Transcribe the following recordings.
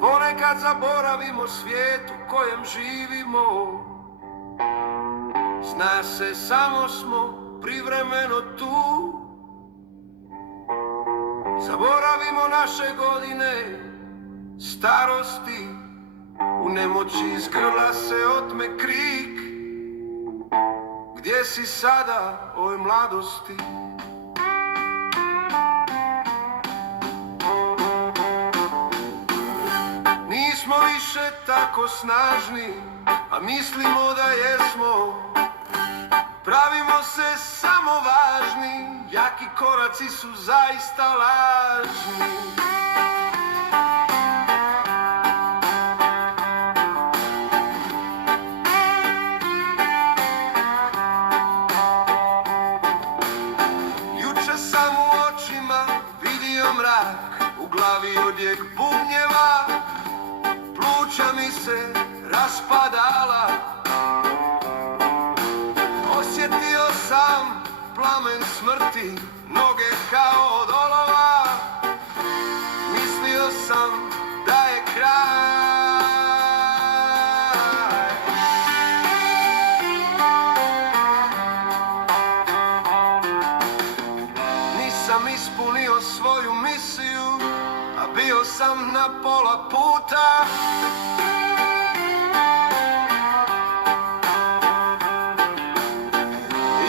Ponekad zaboravimo svijet u kojem živimo. Zna se, samo smo privremeno tu. Zaboravimo naše godine starosti. U nemoći iz grla se otme krik. Gdje si sada, oj mladosti? Nismo više tako snažni, a mislimo da jesmo. Pravimo se samo važni, jaki koraci su zaista lažni. Juče sam u očima vidio mrak, u glavi odjek bubnjeva, pluća mi se raspadala. Osjetio sam plamen smrti, noge kao od olova. Mislio sam da je kraj. Nisam ispunio svoju misiju, a bio sam na pola puta.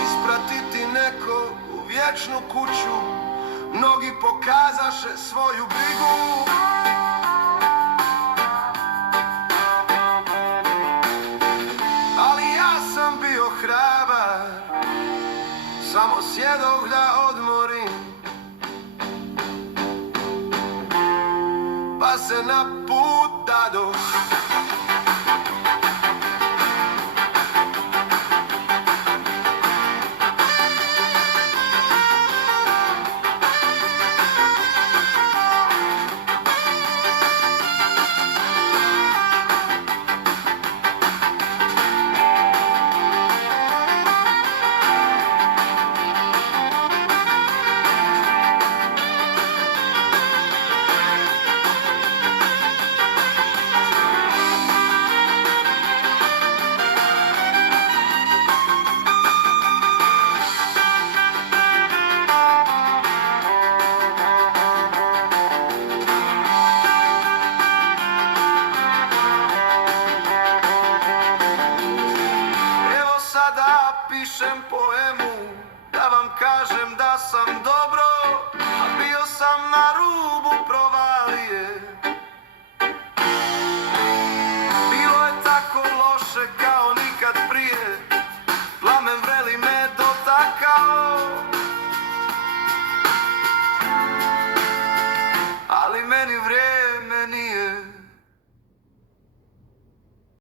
Ispratiti neko u vječnu kuću, mnogi pokazaše svoju brigu. Ali ja sam bio hrabar, samo sjedoh da odmorim, pa se na put dadoh. Pišem poemu